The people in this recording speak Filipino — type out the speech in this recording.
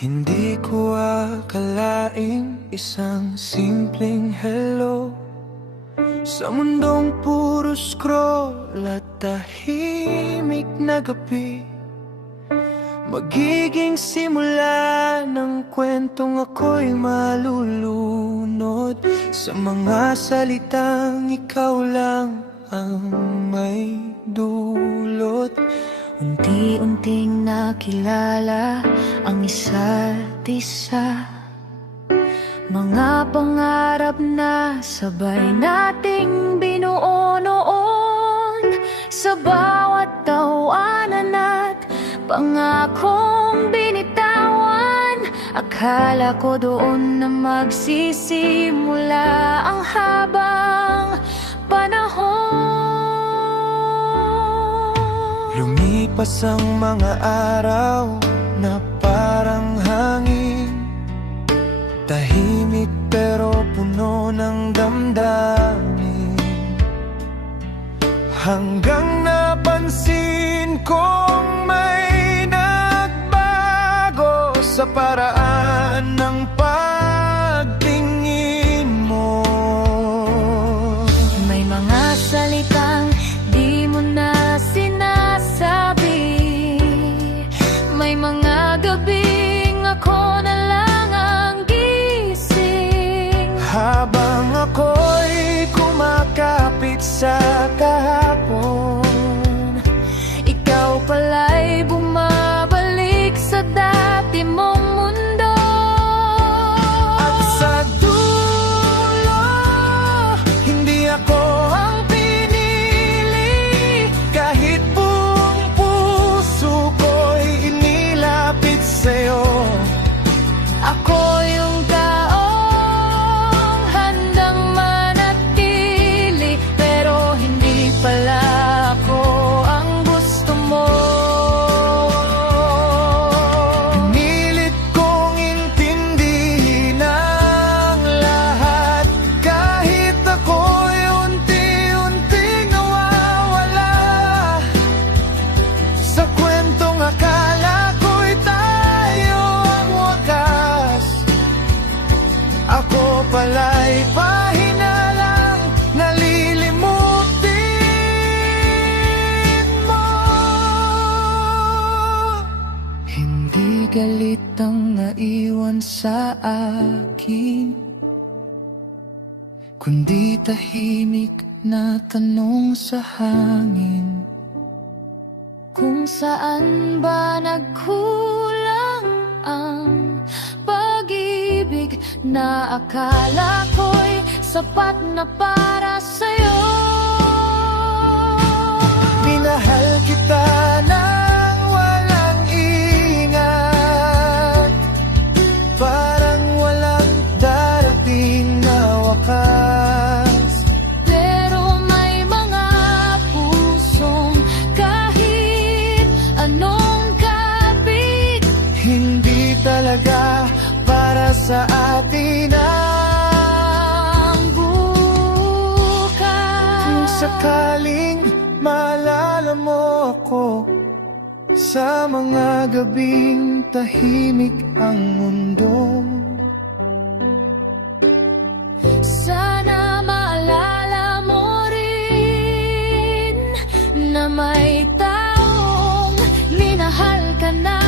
Hindi ko akalaing isang simpleng hello sa mundong puro scroll at tahimik na gabi, magiging simula ng kwentong ako'y malulunod sa mga salitang ikaw lang ang may dulot. Unti-unting nakilala ang isa't isa, mga pangarap na sabay nating binuo noon. Sa bawat tawanan at pangakong binitawan, akala ko doon na magsisimula ang habang panahon. Lumipas ang mga araw na parang hangin, tahimik pero puno ng damdamin, hanggang napansin kong may nagbago sa paraan ng pagtingin mo. May mga salitang di mo na sinasabi, may mga gabing ako na lang ang gising. Habang ako'y kumakapit sa kahapon, ikaw pala'y bumabalik sa dati mong mundo. at sa dulo, hindi ako ang pinili. Kahit buong puso ko'y inilapit sa'yo, Ako yung taong handang manatili, pero hindi pala ako ang gusto mo. pinilit kong intindihin ang lahat. Kahit ako'y unti-unting nawawala sa kwentong akala ko'y tayo ang wakas, ako pala'y pahina lang nalilimutin mo. Hindi galit ang naiwan sa akin, kundi tahimik na tanong sa hangin. Kung saan ba nagkulang ang pag-ibig na akala ko'y sapat na para sa'yo. Minahal kita nang walang ingat, parang walang darating na wakas. Pero may mga pusong kahit anong kapit, Hindi talaga para sa atin ang bukas. kung sakaling maalala mo ako sa mga gabing tahimik ang mundo. Sana maalala mo rin na may taong minahal ka na